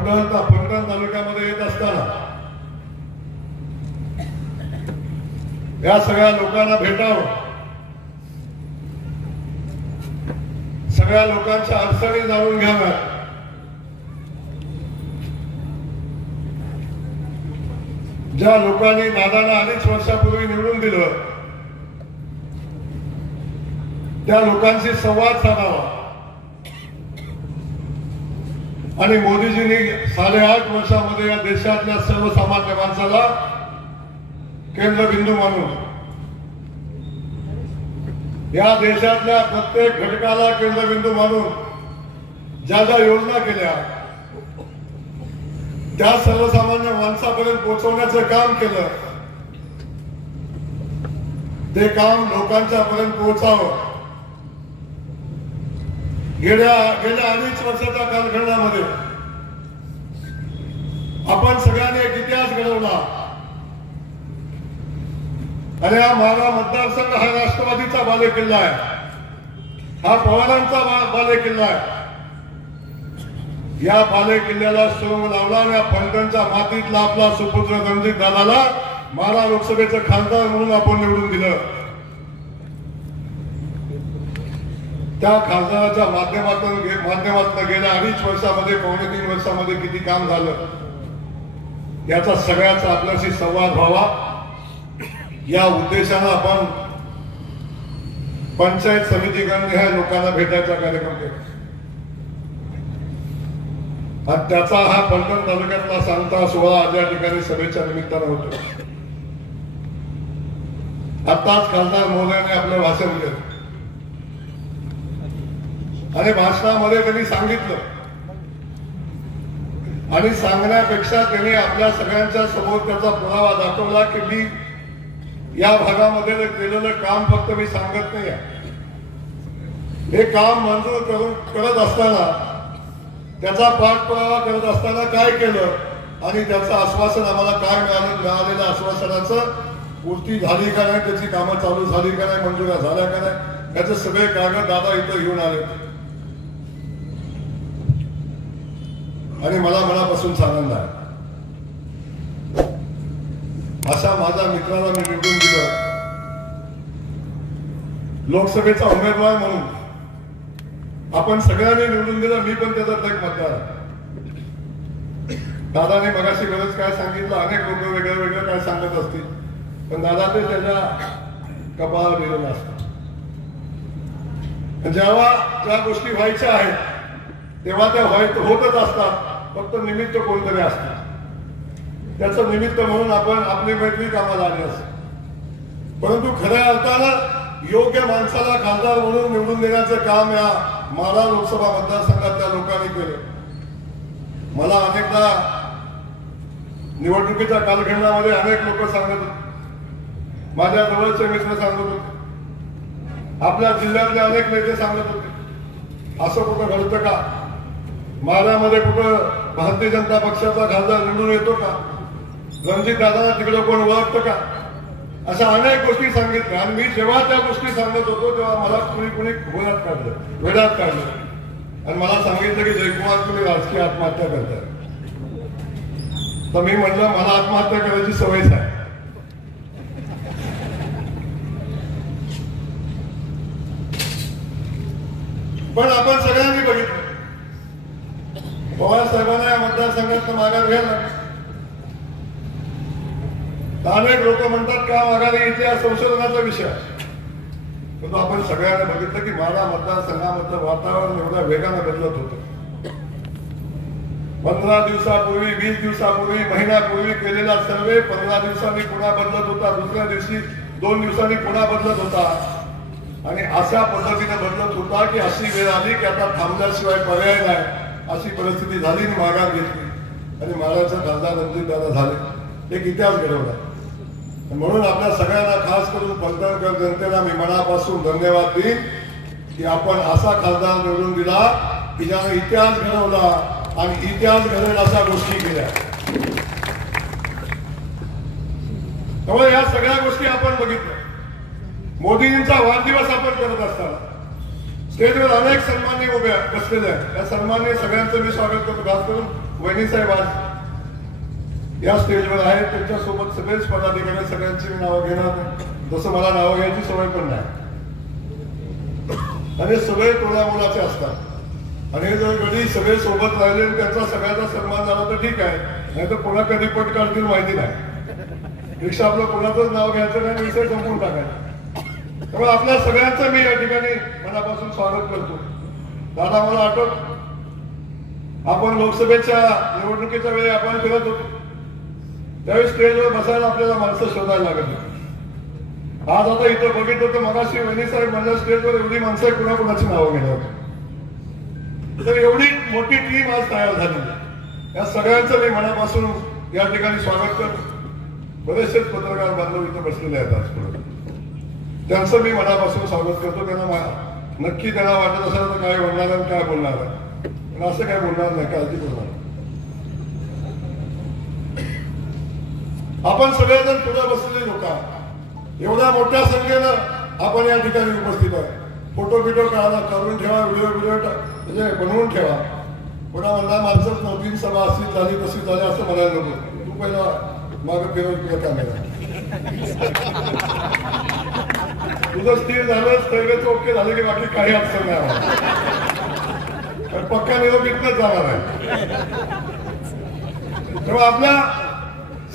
फलटण तालुक्यामध्ये येत असताना या सगळ्या लोकांना भेटावं, सगळ्या लोकांच्या अडचणी जाणून घ्याव्या, ज्या लोकांनी दादाला 2.5 वर्षापूर्वी निवडून दिलं त्या लोकांशी संवाद साधावा आणि मोदीजींनी 8.5 वर्षामध्ये या देशातल्या सर्वसामान्य माणसाला केंद्रबिंदू मानून या देशातल्या प्रत्येक घटकाला केंद्रबिंदू मानून ज्या ज्या योजना केल्या त्या सर्वसामान्य माणसापर्यंत पोहोचवण्याचं काम केलं, ते काम लोकांच्या पर्यंत पोहोचावं. गेल्या 2.5 वर्षाच्या कालखंडामध्ये आपण सगळ्यांनी एक इतिहास घडवला आणि हा माढा मतदारसंघ हा राष्ट्रवादीचा बालेकिल्ला आहे, हा पवारांचा बालेकिल्ला आहे. या बालेकिल्ल्याला सोंग लावला आणि या फलटणच्या मातीतला आपला सुपुत्र रणजित दादाला माढा लोकसभेचं खासदार म्हणून आपण निवडून दिलं. त्या खासदाराच्या माध्यमातून गेल्या 2.5 वर्षामध्ये 2.25 वर्षामध्ये किती काम झालं याचा सगळ्याचा आपल्याशी संवाद व्हावा या उद्देशानं आपण पंचायत समितीकडे ह्या लोकांना भेटायचा कार्यक्रम केला आणि त्याचा हा फलटण तालुक्यातला सांगता सोहळा आज या ठिकाणी सभेच्या निमित्तानं होतो. आताच खासदार महोदयाने आपलं भाषण केलं आणि भाषणामध्ये त्यांनी सांगितलं आणि सांगण्यापेक्षा त्यांनी आपल्या सगळ्यांच्या समोर त्याचा पुरावा दाखवला की मी या भागामध्ये केलेलं काम फक्त मी सांगत नाही आहे, हे काम मंजूर करत असताना त्याचा पाठपुरावा करत असताना काय केलं आणि त्याचं आश्वासन आम्हाला काय मिळालेलं आश्वासनाचं पूर्ती झाली का नाही, त्याची कामं चालू झाली का नाही, मंजुऱ्या झाल्या का नाही, त्याचे सगळे कागद दादा इथं घेऊन आले आणि मला मनापासून आनंद आहे. अशा माझ्या मित्राला मी निवडून दिलं लोकसभेचा उमेदवार म्हणून. आपण सगळ्यांनी निवडून दिलं, मी पण त्याचा एक मतदार. दादाने मगाशी बरंच काय सांगितलं, अनेक लोक वेगळं वेगळं काय सांगत असतील, पण दादा ते त्याच्या कपाळावर दिलेलं असतं. जेव्हा ज्या गोष्टी व्हायच्या आहेत तेव्हा त्या होतच असतात, फक्त निमित्त कोणतरी असतात. त्याचं निमित्त म्हणून आपण आपली मैत्री कामाला आली असते, परंतु खऱ्या अर्थानं योग्य माणसाला खासदार म्हणून निवडून देण्याचं काम या माढा लोकसभा मतदारसंघातल्या लोकांनी केलं. मला अनेकदा निवडणुकीच्या कालखंडामध्ये अनेक लोक सांगत होते, माझ्या जवळचे मित्र सांगत होते, आपल्या जिल्ह्यातले अनेक नेते सांगत होते, असं कुठं घडतं का, माढ्यामध्ये कुठं भारतीय जनता पक्षाचा खासदार निवडून येतो का, रणजित दादाला तिकडे कोण ओळखतं का, अशा अनेक गोष्टी सांगितल्या. आणि मी जेव्हा त्या गोष्टी सांगत होतो तेव्हा मला कुणी घोळ्यात काढलं, वेड्यात काढलं आणि मला सांगितलं की जयकुमार तुम्ही राजकीय आत्महत्या करताय. तर मी म्हटलं मला आत्महत्या करायची सवयच आहे. पण आपण सगळ्यांनी बघितलं पवार साहेबांना या मतदारसंघात माघार घ्यायला. अनेक लोक म्हणतात का माघारी इतिहास संशोधनाचा विषय, परंतु आपण सगळ्यांना बघितलं की माढा मतदारसंघामधलं वातावरण एवढ्या वेगानं बदलत होतं. 15 दिवसापूर्वी, 20 दिवसापूर्वी, महिन्यापूर्वी केलेला सर्वे 15 दिवसांनी पुन्हा बदलत होता, दुसऱ्या दिवशी 2 दिवसांनी पुन्हा बदलत होता आणि अशा पद्धतीने बदलत होता की अशी वेळ आली की आता थांबल्याशिवाय पर्याय नाही, अशी परिस्थिती झाली आणि माघार घेतली आणि माढ्याचे खासदार रणजितदादा झाले. एक इतिहास घडवला. म्हणून आपल्या सगळ्यांना खास करून फलटणकर जनतेला मी मनापासून धन्यवाद देईन की आपण असा खासदार निवडून दिला की ज्याने इतिहास घडवला आणि इतिहास घडेल अशा गोष्टी केल्या. त्यामुळे या सगळ्या गोष्टी आपण बघितल्या. मोदींचा वाढदिवस आपण करत असताना स्टेजवर अनेक सन्माननीय उभ्या बसलेल्या आहेत. त्या सन्माननीय सगळ्यांचं मी स्वागत करतो. खास करून वहिनी साहेब आज या स्टेजवर आहेत. त्यांच्यासोबत सगळेच पदाधिकारी, सगळ्यांची मी नावं घेणार नाही, जसं मला नावं घ्यायची सवय पण नाही. आणि सगळे टोळ्या मुलाचे असतात आणि जर कधी सगळे सोबत राहिले आणि त्यांचा सगळ्याचा सन्मान झाला तर ठीक आहे, नाही तर पुन्हा कधी पट काढतील माहिती नाही. पेक्षा आपलं कोणाचंच नाव घ्यायचं नाही, विषय संपून टाकायचं. त्यामुळे आपल्या सगळ्यांचं मी या ठिकाणी मनापासून स्वागत करतो. दादा, मला आठवत आपण लोकसभेच्या निवडणुकीच्या वेळी आपण फिरत होतो, त्यावेळी स्टेजवर बसायला आपल्याला माणसं शोधायला लागत होती. आज आता इथं बघितलं तर मगाशी वहिनी साहेब माझ्या स्टेजवर एवढी माणसं कुणाकुणाची नावं घेणार होती. तर एवढी मोठी टीम आज तयार झाली. या सगळ्यांचं मी मनापासून या ठिकाणी स्वागत करतो. बरेचसेच पत्रकार बांधव इथं बसलेले आहेत आज पुढे, त्यांचं मी मनापासून स्वागत करतो. त्यांना नक्की त्यांना वाटत असेल तर काय बोलणार आणि काय बोलणार आहे, पण असं काय बोलणार नाही, काळजी बोलणार. आपण सगळेजण पुढे बसलेले लोक आहात. एवढ्या मोठ्या संख्येनं आपण या ठिकाणी उपस्थित आहे. फोटो बिटो करून ठेवा, व्हिडिओ म्हणजे बनवून ठेवा. पुन्हा म्हणला माणसंच नव्हती, सभा अशी झाली तशी झाली असं म्हणायला नको. तू पहिला मागं फिरवून कॅमेरा तुझं स्थिर झालं, स्थैर्याचं ओके झालं की बाकी काही अडचण नाही. पण पक्का निरोप इतकंच जाणार आहे. तेव्हा आपल्या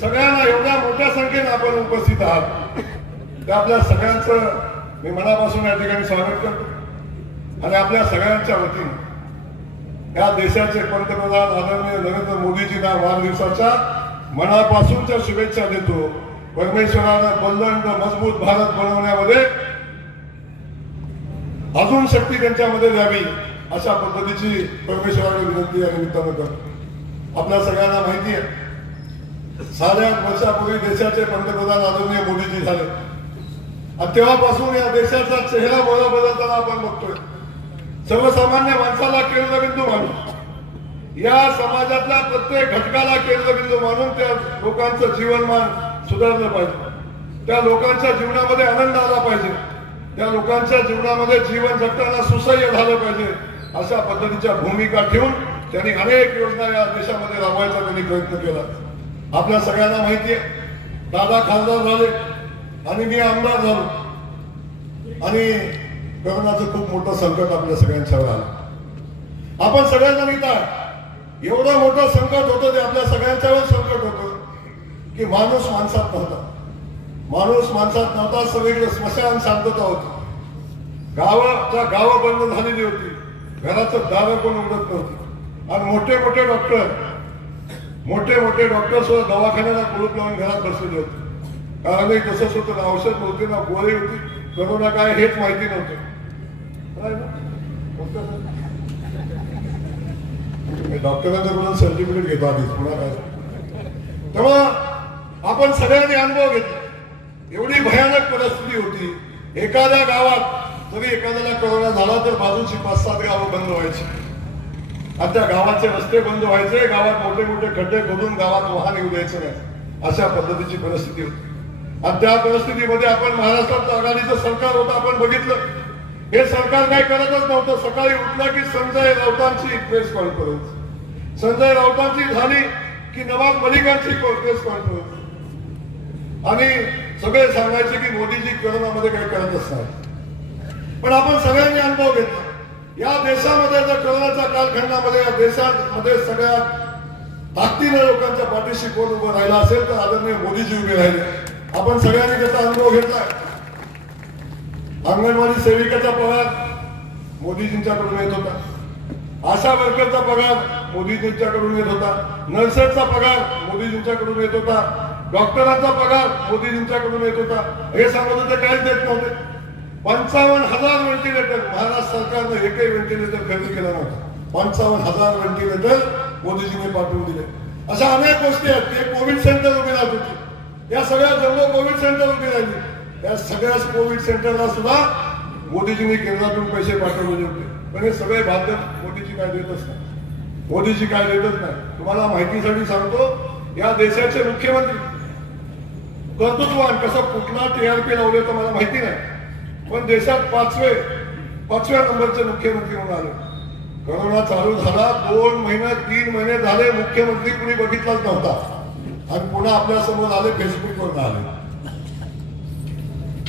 सगळ्यांना एवढ्या मोठ्या संख्येनं आपण उपस्थित आहात, त्या आपल्या सगळ्यांचं मी मनापासून या ठिकाणी स्वागत करतो. आणि आपल्या सगळ्यांच्या वतीने या देशाचे पंतप्रधान आदरणीय नरेंद्र मोदीजींना वाढदिवसाच्या मनापासूनच्या शुभेच्छा देतो. परमेश्वरानं बलवंत मजबूत भारत बनवण्यामध्ये अजून शक्ती त्यांच्यामध्ये द्यावी अशा पद्धतीची परमेश्वराला विनंती या निमित्तानं करतो. आपल्या सगळ्यांना माहिती आहे, 7-8 वर्षापूर्वी देशाचे पंतप्रधान आदरणीय मोदीजी झाले आणि तेव्हापासून या देशाचा चेहरा मोहरा बदलताना आपण बघतोय. सर्वसामान्य माणसाला केंद्रबिंदू मानून, या समाजातल्या प्रत्येक घटकाला केंद्रबिंदू मानून त्या लोकांचं जीवनमान सुधारलं पाहिजे, त्या लोकांच्या जीवनामध्ये आनंद आला पाहिजे, त्या लोकांच्या जीवनामध्ये जीवन जगताना सुसह्य झालं पाहिजे, अशा पद्धतीच्या भूमिका ठेवून त्यांनी अनेक योजना या देशामध्ये राबवायचा त्यांनी प्रयत्न केला. आपल्या सगळ्यांना माहिती आहे, दादा खासदार झाले आणि मी आमदार झालो आणि कोरोनाचं खूप मोठं संकट आपल्या सगळ्यांच्यावर आलं. आपण सगळ्यांना इथं एवढं मोठं संकट होतं, ते आपल्या सगळ्यांच्यावर संकट होतं की माणूस माणसात नव्हता. माणूस माणसात नव्हता, सगळीकडे स्मशान शांतता होती. गावं बंद झालेली होती, घराचं दारं पण उघडत नव्हती आणि मोठे मोठे डॉक्टर सुद्धा दवाखान्याला कुलूप लावून घरात बसलेले होते. कारण तसंच होतं ना, औषध नव्हते ना, गोळी होती, कोरोना काय हेच माहिती नव्हतं. डॉक्टरांच्याकडून सर्टिफिकेट घेतो आधीच पुन्हा काय. तेव्हा आपण सगळ्यांनी अनुभव घेतला. एवढी भयानक परिस्थिती होती. एखाद्या गावात जरी एखाद्याला कोरोना झाला तर बाजूची 5-7 गावं बंद व्हायची आणि त्या गावाचे रस्ते बंद व्हायचे, गावात मोठे मोठे खड्डे खोदून गावात वाहन येऊ द्यायचं नाही, अशा पद्धतीची परिस्थिती होती. आणि त्या परिस्थितीमध्ये आपण महाराष्ट्रात आघाडीचं सरकार होतं, आपण बघितलं हे सरकार काही करतच नव्हतं. सकाळी उठलं की संजय राऊतांची प्रेस कॉन्फरन्स, संजय राऊतांची झाली की नवाब मलिकांची प्रेस कॉन्फरन्स आणि सगळे सांगायचे की मोदीजी कोरोनामध्ये काही करतच नाही. पण आपण सगळ्यांनी अनुभव घेतला. या देशामध्ये जर कोरोनाच्या कालखंडामध्ये या देशामध्ये सगळ्यात ताकदीने लोकांच्या पाठीशी कोण उभं राहिला असेल तर आदरणीय मोदीजी उभे राहिले. आपण सगळ्यांनी त्याचा अनुभव घेतलाय. अंगणवाडी सेविकेचा पगार मोदीजींच्याकडून येत होता, आशा वर्करचा पगार मोदीजींच्याकडून येत होता, नर्सेसचा पगार मोदीजींच्याकडून येत होता, डॉक्टरांचा पगार मोदीजींच्याकडून येत होता. हे सांगत होते काहीच देत नव्हते. 55,000 व्हेंटिलेटर महाराष्ट्र सरकारनं एकही व्हेंटिलेटर खरेदी केला नव्हता. 55,000 व्हेंटिलेटर मोदीजींनी पाठवून दिले. अशा अनेक गोष्टी आहेत. ते कोविड सेंटर उभी राहत होती, या सगळ्या जम्बो कोविड सेंटर उभी राहिली. या सगळ्या कोविड सेंटरला सुद्धा मोदीजींनी केंद्रातून पैसे पाठवलेले होते. पण हे सगळे भाजप मोदीजी काय देतच नाही, मोदीजी काय देतच नाही. तुम्हाला माहितीसाठी सांगतो, या देशाचे मुख्यमंत्री कर्तृत्वान कसं कुठला TRP लावले तर मला माहिती नाही, पण देशात 5वे 5व्या नंबरचे मुख्यमंत्री म्हणून आले. कोरोना चालू झाला, 2 महिने 3 महिने झाले मुख्यमंत्री कुणी बघितलाच नव्हता आणि पुन्हा आपल्या समोर आले, फेसबुकवर आले.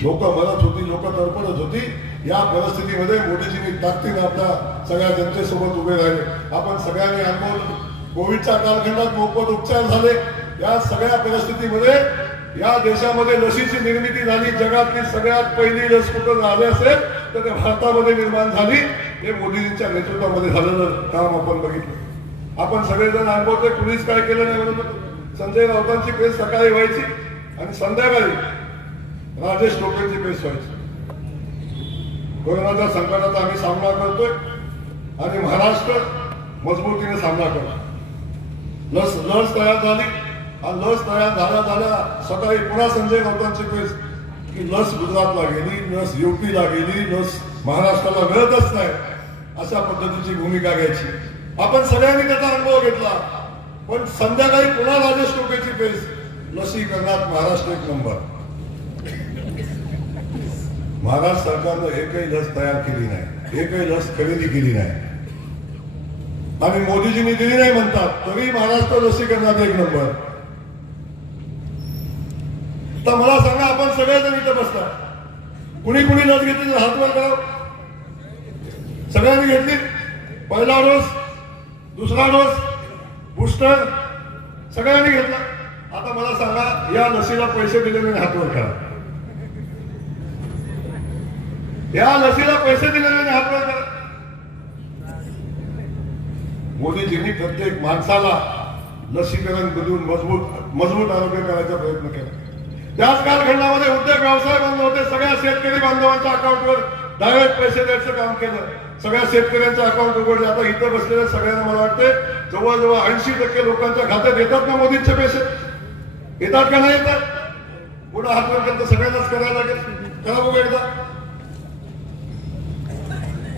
लोक मरत होती, लोक तडफडत होती. या परिस्थितीमध्ये मोदीजींनी ताकदीने आपल्या सगळ्या जनतेसोबत उभे राहिले. आपण सगळ्यांनी अनुभवलं, कोविडच्या कालखंडात मोफत उपचार झाले. या सगळ्या परिस्थितीमध्ये या देशामध्ये लसीची निर्मिती झाली. जगातली सगळ्यात पहिली लस कुठं झाली असेल तर ते भारतामध्ये निर्माण झाली. हे मोदीजींच्या नेतृत्वामध्ये झालेलं काम आपण बघितलं. आपण सगळेजण अनुभवतोय. कुणीच काय केलं नाही म्हणून संजय राऊतांची प्रेस सकाळी व्हायची आणि संध्याकाळी राजेश टोपेंची प्रेस व्हायची. कोरोनाच्या संकटाचा आम्ही सामना करतोय आणि महाराष्ट्र मजबूतीने सामना करतो. लस तयार झाली आणि लस तयार झाल्या सकाळी पुन्हा संजय राऊतांची प्रेस की लस गुजरातला गेली, लस युपीला गेली, लस महाराष्ट्राला मिळतच नाही, अशा पद्धतीची भूमिका घ्यायची. आपण सगळ्यांनी त्याचा अनुभव घेतला. पण संध्याकाळी पुन्हा राजेश टोपेची प्रेस, लसीकरणात महाराष्ट्र 1 नंबर. महाराष्ट्र सरकारनं एकही लस तयार केली नाही, एकही लस खरेदी केली नाही आणि मोदीजींनी दिली नाही म्हणतात, तरी महाराष्ट्र लसीकरणात 1 नंबर. तर मला सांगा, आपण सगळेजण इथं बसता, कुणी कुणी लस घेतली तर हात वर करा. सगळ्यांनी घेतली. पहिला डोस, दुसरा डोस, बूस्टर सगळ्यांनी घेतला. आता मला सांगा, या लसीला पैसे दिलेले हात वर करा. या लसीला पैसे दिलेले हात वर करा. मोदीजींनी प्रत्येक माणसाला लसीकरण देऊन मजबूत आरोग्य करायचा प्रयत्न केला. त्याच कालखंडामध्ये उद्योग व्यवसाय बंद होते. सगळ्या शेतकरी बांधवांच्या अकाउंटवर डायरेक्ट पैसे द्यायचं काम केलं. सगळ्या शेतकऱ्यांचे अकाउंट उघडले. आता इथं बसलेल्या सगळ्यांना मला वाटते जवळजवळ 80% लोकांच्या खात्यात येतात ना मोदींचे पैसे. येतात का नाही येतात? पुन्हा हात वर केलं तर सगळ्यांनाच करायला लागेल. करा बघा एकदा.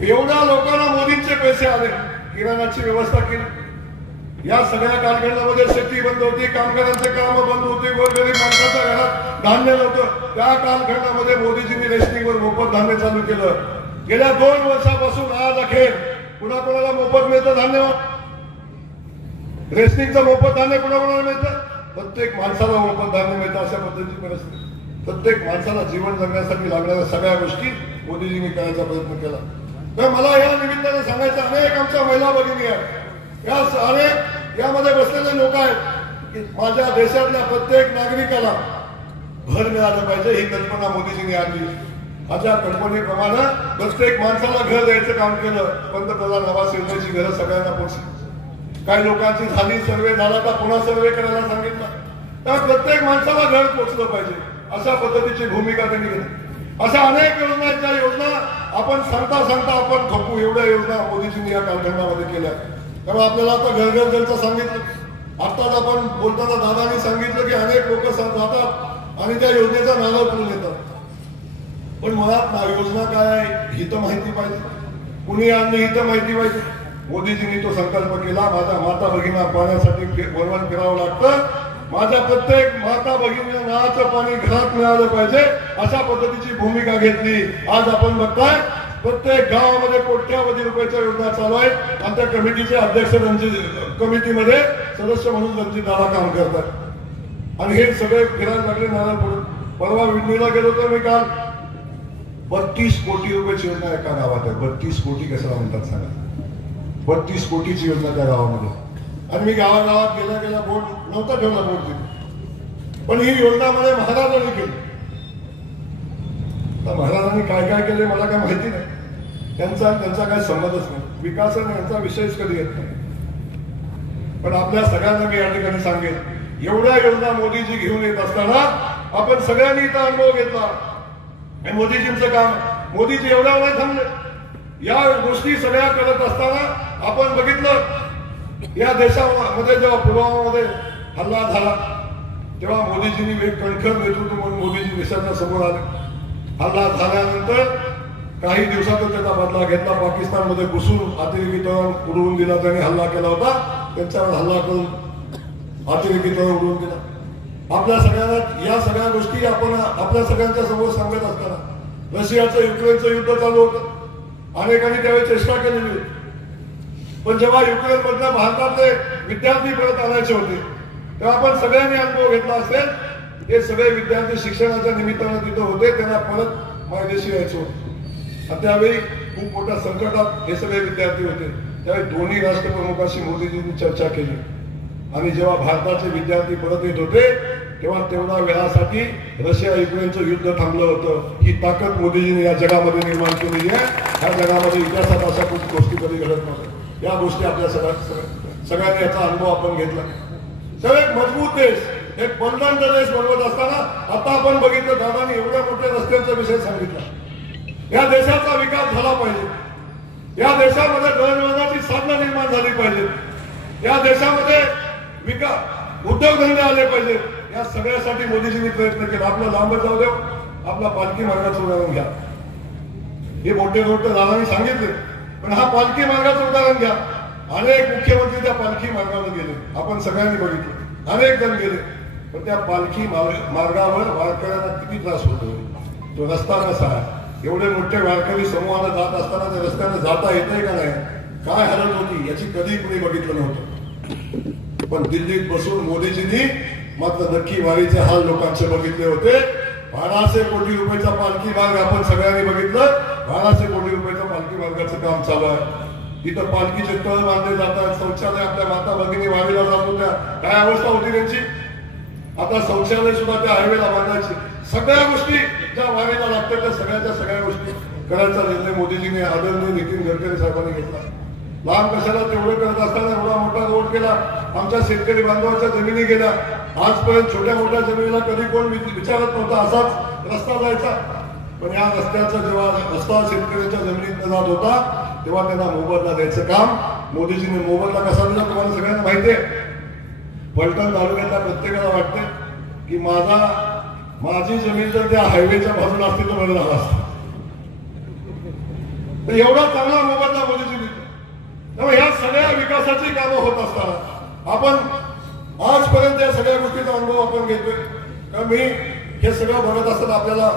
एवढ्या लोकांना मोदींचे पैसे आले. किराणाची व्यवस्था केली. या सगळ्या कालखंडामध्ये शेती बंद होती, कामगारांचे काम बंद होते, गोरगरीब माणसाच्या घरात धान्य नव्हतं. त्या कालखंडामध्ये मोदीजींनी रेशनिंगवर मोफत धान्य चालू केलं. गेल्या 2 वर्षापासून आज अखेर कुणा कोणाला मोफत मिळतं धान्य? रेशनिंगचं मोफत धान्य कुणाकोणाला मिळतं? प्रत्येक माणसाला मोफत धान्य मिळतं. अशा पद्धतीची परिस्थिती. प्रत्येक माणसाला जीवन जगण्यासाठी लागणाऱ्या सगळ्या गोष्टी मोदीजींनी करायचा प्रयत्न केला. तर मला या निमित्ताने सांगायचं, अनेक आमच्या महिला भगिनी आहेत, या अनेक यामध्ये बसलेले लोक आहेत की माझ्या देशातल्या प्रत्येक नागरिकाला घर मिळालं पाहिजे, ही कल्पना मोदीजींनी आणली. अशा कल्पनेप्रमाणे प्रत्येक माणसाला घर द्यायचं काम केलं. पंतप्रधान आवास योजनेची घरं सगळ्यांना पोहोचली. काही लोकांची झाली, सर्वे झाला का पुन्हा सर्वे करायला सांगितलं. तर प्रत्येक माणसाला घर पोहोचलं पाहिजे, अशा पद्धतीची भूमिका त्यांनी घेतली. अशा अनेक योजना आहेत, ज्या योजना आपण सांगता आपण थकू एवढ्या योजना मोदीजींनी या कालखंडामध्ये केल्या. त्यामुळे आपल्याला आता घर घरचं सांगितलं. आताच आपण बोलताना दादांनी सांगितलं की अनेक लोक जातात आणि त्या योजनेचा नारळ करून येतात. पण मुळात योजना काय आहे ही तर माहिती पाहिजे. कुणी आणली ही तर माहिती पाहिजे. मोदीजींनी तो संकल्प केला, माझ्या माता भगिनींना पाण्यासाठी वरवण करावं लागतं, माझ्या प्रत्येक माता भगिनीला नळाचं पाणी घरात मिळालं पाहिजे, अशा पद्धतीची भूमिका घेतली. आज आपण बघताय प्रत्येक गावामध्ये कोट्यावधी रुपयाच्या योजना चालू आहेत. आणि त्या कमिटीचे अध्यक्ष कमिटीमध्ये सदस्य म्हणून रणजित दादा काम करतात आणि हे सगळे फिरायला लागले नारळ पडून. परवा विडणीला गेलो तर मी काल 32 कोटी रुपयाची योजना एका गावात आहे. 32 कोटी कशाला म्हणतात सांगा? 32 कोटीची योजना त्या गावामध्ये. आणि मी गावागावात गेल्या बोर्ड नव्हता ठेवला बोर्ड तिथे. पण ही योजना मला महाराजांनी केली. तर महाराजांनी काय काय केले मला काय माहिती नाही. त्यांचा काही संबंधच नाही. विकासाने यांचा विषयच कधी येत नाही. पण आपल्या सगळ्यांना मी या ठिकाणी सांगेन, एवढ्या योजना मोदीजी घेऊन येत असताना आपण सगळ्यांनी इथं अनुभव घेतला. आणि मोदीजींचं काम, मोदीजी एवढ्या वेळा थांबले. या गोष्टी सगळ्या करत असताना आपण बघितलं या देशामध्ये जेव्हा पुलवामामध्ये हल्ला झाला तेव्हा मोदीजींनी एक कणखर नेतृत्व म्हणून मोदीजी देशाच्या समोर आले. हल्ला झाल्यानंतर काही दिवसातच त्याचा बदला घेतला. पाकिस्तानमध्ये घुसून अतिरेकी तळ उडवून दिला. त्यांनी हल्ला केला होता, त्यांच्यावर हल्ला करून अतिरेकी तळ उडवून दिला. आपल्या सगळ्यांना या सगळ्या गोष्टी आपण आपल्या सगळ्यांच्या समोर सांगत असताना रशियाचं युक्रेनचं युद्ध चालू होतं. अनेकांनी त्यावेळी चेष्टा केलेली. पण जेव्हा युक्रेन मधल्या भारतातले विद्यार्थी परत आणायचे होते तेव्हा आपण सगळ्यांनी अनुभव घेतला असेल. हे सगळे विद्यार्थी शिक्षणाच्या निमित्तानं तिथं होते, त्यांना परत मायदेशी यायचं होतं. आणि त्यावेळी खूप मोठ्या संकटात हे सगळे विद्यार्थी होते. त्यावेळी दोन्ही राष्ट्रप्रमुखांशी मोदीजींनी चर्चा केली. आणि जेव्हा भारताचे विद्यार्थी परत येत होते तेव्हा तेवढ्या वेळासाठी रशिया युक्रेनचं युद्ध थांबलं होतं. ही ताकद मोदीजींनी या जगामध्ये निर्माण केलेली आहे. ह्या जगामध्ये इतिहासात अशा खूप गोष्टी कधी घडत नव्हत्या. या गोष्टी आपल्या सगळ्यांनी याचा अनुभव आपण घेतला. तर एक मजबूत देश, एक बलवंत देश बनवत असताना आता आपण बघितलं दादांनी एवढ्या मोठ्या रस्त्यांचा विषय सांगितला. या देशाचा विकास झाला पाहिजे. या देशामध्ये दळणवळणाची साधनं निर्माण झाली पाहिजे. या देशामध्ये विकास उद्योगधंदे आले पाहिजेत. या सगळ्यासाठी मोदीजींनी प्रयत्न केला. आपला लांब जाऊ देऊ, आपला पालखी मार्गाचं उदाहरण घ्या. हे मोठे मोठे दादांनी सांगितले, पण हा पालखी मार्गाचं उदाहरण घ्या. अनेक मुख्यमंत्री त्या पालखी मार्गावर गेले, आपण सगळ्यांनी बघितलं. अनेक जण गेले, पण त्या पालखी मार्गावर वारकऱ्यांना किती त्रास होतो. तो रस्ता कसा आहे, एवढे मोठे वारकरी समूहानं जात असताना त्या रस्त्यानं जाता येतंय का नाही, काय हालत होती याची कधी कुणी बघितलं नव्हतं. पण दिल्लीत बसून मोदीजींनी मात्र नक्की वारीचे हाल लोकांचे बघितले होते. 1200 कोटी रुपयाचा पालखी मार्ग आपण सगळ्यांनी बघितलं. 1200 कोटी रुपयाचा पालखी मार्गाचं काम चालू आहे. तिथं पालखीचे तळ बांधले जातात, शौचालय आपल्या माता भगिनी वारीला जात होत्या, काय अवस्था होती त्यांची. आता शौचालय सुद्धा त्या हायवेला बांधायची. सगळ्या गोष्टी ज्या वारीला लागतात त्या सगळ्या गोष्टी करायचा निर्णय मोदीजींनी आदरणीय नितीन गडकरी साहेबांनी घेतला. लहान कशाला तेवढं करत असताना एवढा मोठा रोड केला. आमच्या शेतकरी बांधवाच्या जमिनी गेल्या. आजपर्यंत छोट्या मोठ्या जमिनीला कधी कोण विचारत नव्हता, असाच रस्ता जायचा. पण या रस्त्याचा जेव्हा रस्ता शेतकऱ्यांच्या जमिनीत जात होता तेव्हा त्यांना मोबदला द्यायचं काम मोदीजींनी. मोबदला कसा दिला तुम्हाला सगळ्यांना माहिती आहे. फलटण तालुक्यातल्या प्रत्येकाला वाटते की माझी जमीन जर त्या हायवेच्या बाजूला असती तर बरं झाला असतं. एवढा चांगला मोबदला मोदीजींनी. त्यामुळे या सगळ्या विकासाची कामं होत असताना आपण आजपर्यंत या सगळ्या गोष्टीचा अनुभव आपण घेतोय. कारण मी हे सगळं बघत असताना आपल्याला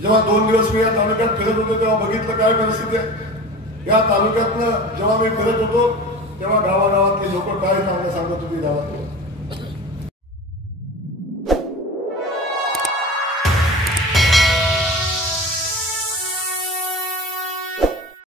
जेव्हा 2 दिवस मी या तालुक्यात फिरत होतो तेव्हा बघितलं काय परिस्थिती आहे. या तालुक्यातनं जेव्हा मी फिरत होतो तेव्हा गावागावातली लोक काय चांगलं सांगत होती गावात